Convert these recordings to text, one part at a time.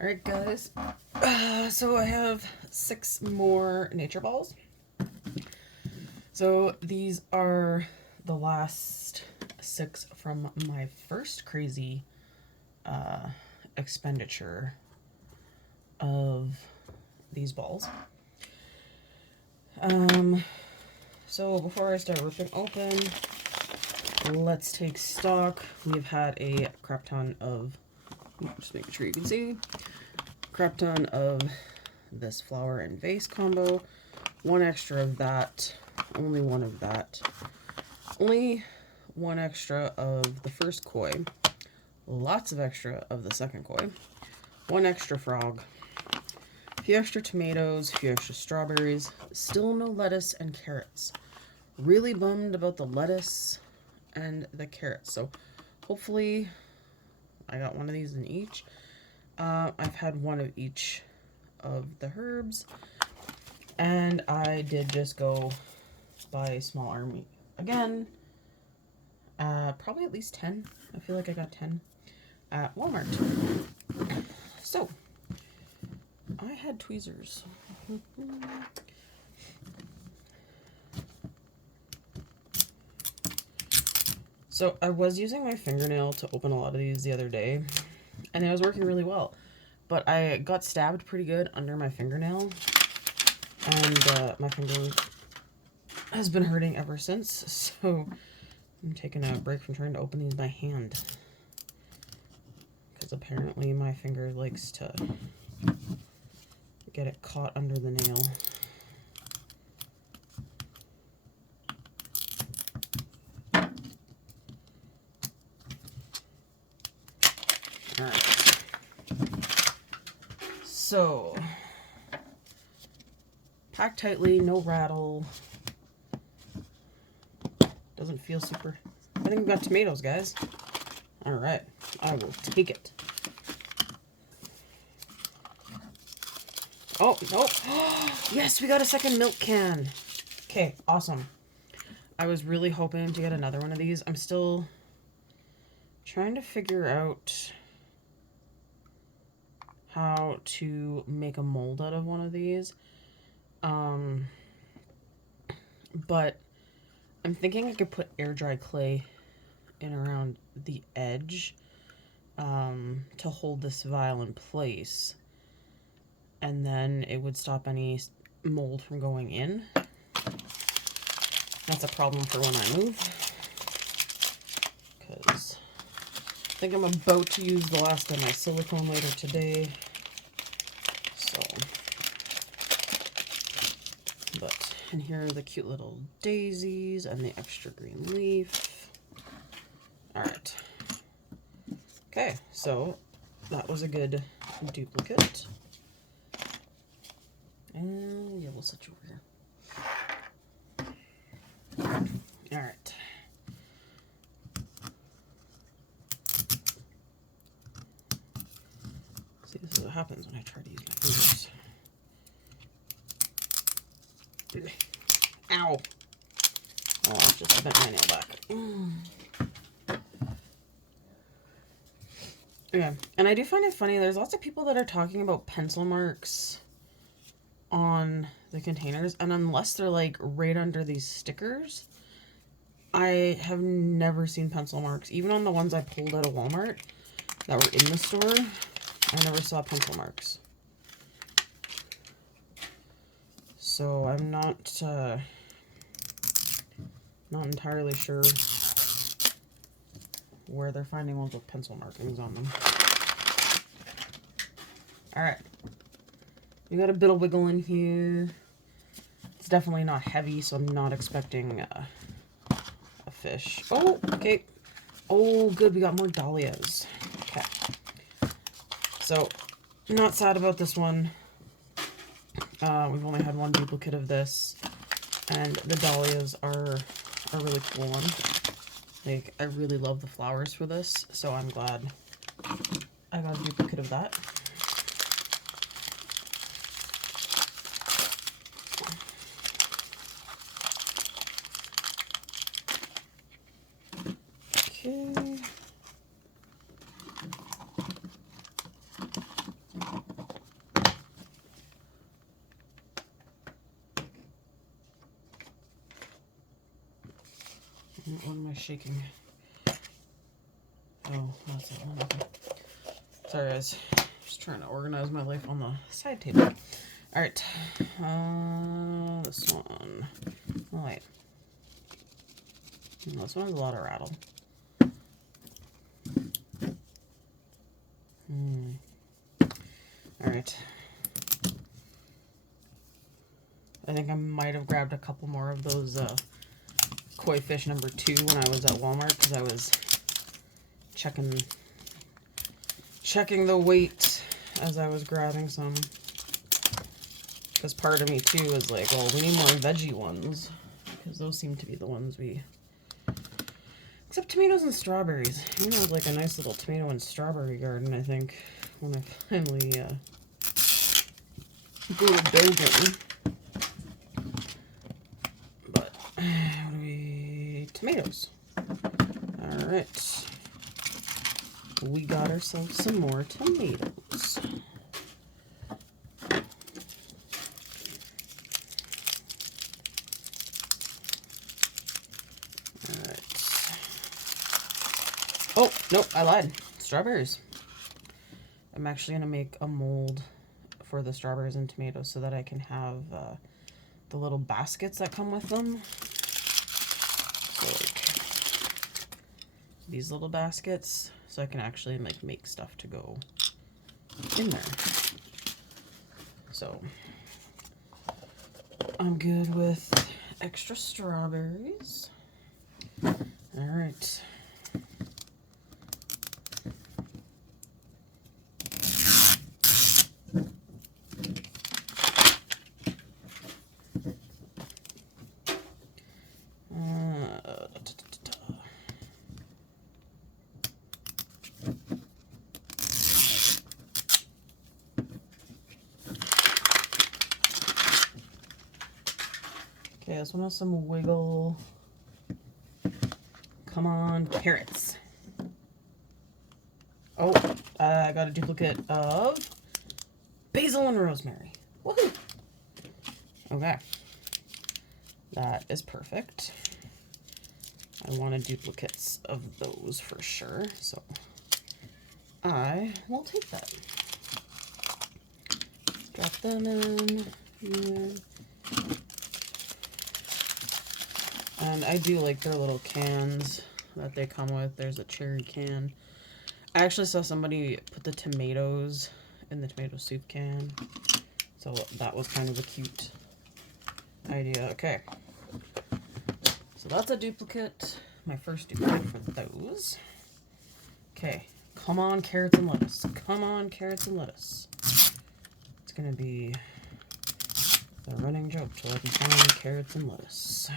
Alright guys, so I have 6 more nature balls. So these are the last 6 from my first crazy expenditure of these balls. So before I start ripping open, let's take stock. We've had a crap ton of, just making sure you can see, crap ton of this flower and vase combo, 1 extra of that, only 1 of that, only 1 extra of the first koi, lots of extra of the second koi, 1 extra frog, a few extra tomatoes, a few extra strawberries, still no lettuce and carrots. Really bummed about the lettuce and the carrots, so hopefully I got 1 of these in each. I've had 1 of each of the herbs, and I did just go buy a small army again. Probably at least 10. I feel like I got 10 at Walmart. So I had tweezers. So I was using my fingernail to open a lot of these the other day, and it was working really well. But I got stabbed pretty good under my fingernail, and my finger has been hurting ever since. So I'm taking a break from trying to open these by hand, because apparently my finger likes to get it caught under the nail. Alright. So, packed tightly, no rattle. Doesn't feel super... I think we've got tomatoes, guys. Alright, I will take it. Oh, nope. Yes, we got a second milk can. Okay, awesome. I was really hoping to get another one of these. I'm still trying to figure out how to make a mold out of one of these. But I'm thinking I could put air dry clay in around the edge to hold this vial in place, and then it would stop any mold from going in. That's a problem for when I move, because I think I'm about to use the last of my silicone later today. So, but, and here are the cute little daisies and the extra green leaf. Alright. Okay, so that was a good duplicate. And yeah, we'll set you over here. Alright. See, this is what happens when I try to use my fingers. Ow! Oh, I just bent my nail back. Yeah, and I do find it funny, there's lots of people that are talking about pencil marks on the containers, and unless they're like right under these stickers, I have never seen pencil marks. Even on the ones I pulled out of Walmart that were in the store, I never saw pencil marks. So I'm not entirely sure where they're finding ones with pencil markings on them. Alright. We got a bit of wiggle in here. It's definitely not heavy, so I'm not expecting a fish. Oh, okay. Oh, good. We got more dahlias. Okay. So, not sad about this one. We've only had 1 duplicate of this, and the dahlias are a really cool one. Like, I really love the flowers for this, so I'm glad I got a duplicate of that. Okay. What am I shaking? Oh, that's that one. Okay. Sorry, guys. Just trying to organize my life on the side table. All right. This one. Oh, wait. This one has a lot of rattle. All right. I think I might have grabbed a couple more of those koi fish number 2 when I was at Walmart because I was checking the weight as I was grabbing some. Because part of me too was like, well, we need more veggie ones because those seem to be the ones we. Except tomatoes and strawberries. You know, like a nice little tomato and strawberry garden, I think, when I finally go to Belgium. But, what do we... Tomatoes. Alright. We got ourselves some more tomatoes. Oh, nope, I lied. Strawberries. I'm actually going to make a mold for the strawberries and tomatoes so that I can have the little baskets that come with them. So, like, these little baskets, so I can actually, like, make stuff to go in there. So, I'm good with extra strawberries. All right. Okay, this one has some wiggle. Come on, carrots. Oh, I got a duplicate of basil and rosemary. Woohoo! Okay. That is perfect. I wanted duplicates of those for sure, so I will take that. Drop them in. Yeah. And I do like their little cans that they come with. There's a cherry can. I actually saw somebody put the tomatoes in the tomato soup can. So that was kind of a cute idea. Okay. So that's a duplicate. My first duplicate for those. Okay. Come on, carrots and lettuce. Come on, carrots and lettuce. It's going to be the running joke till I can find carrots and lettuce.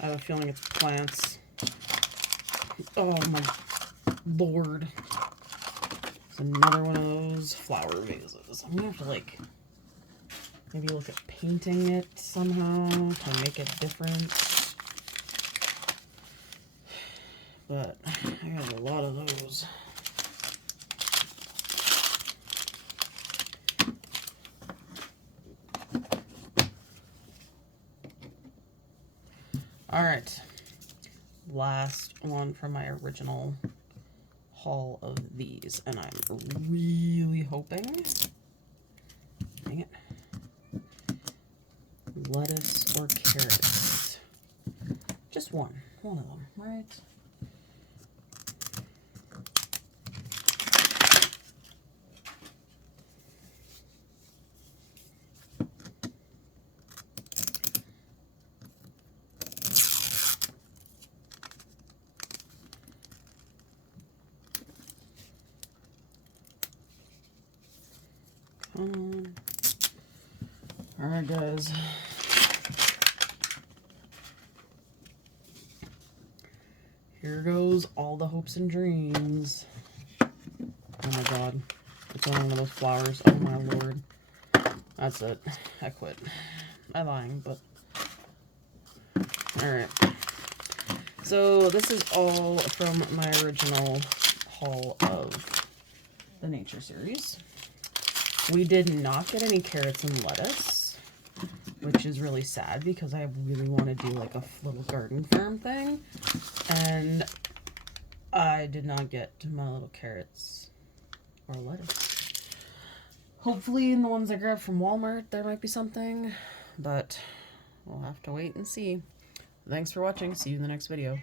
I have a feeling it's plants. Oh my lord. It's another one of those flower vases. I'm gonna have to like maybe look at painting it somehow to make it different. But I have a lot of those. All right, last one from my original haul of these, and I'm really hoping, dang it, lettuce or carrots, just one of them, right? Alright guys, here goes all the hopes and dreams. Oh my god, it's only one of those flowers. Oh my lord, that's it, I quit. I'm lying, but Alright. So this is all from my original haul of the Nature series. We did not get any carrots and lettuce, which is really sad because I really want to do like a little garden farm thing. And I did not get my little carrots or lettuce. Hopefully in the ones I grabbed from Walmart there might be something, but we'll have to wait and see. Thanks for watching. See you in the next video.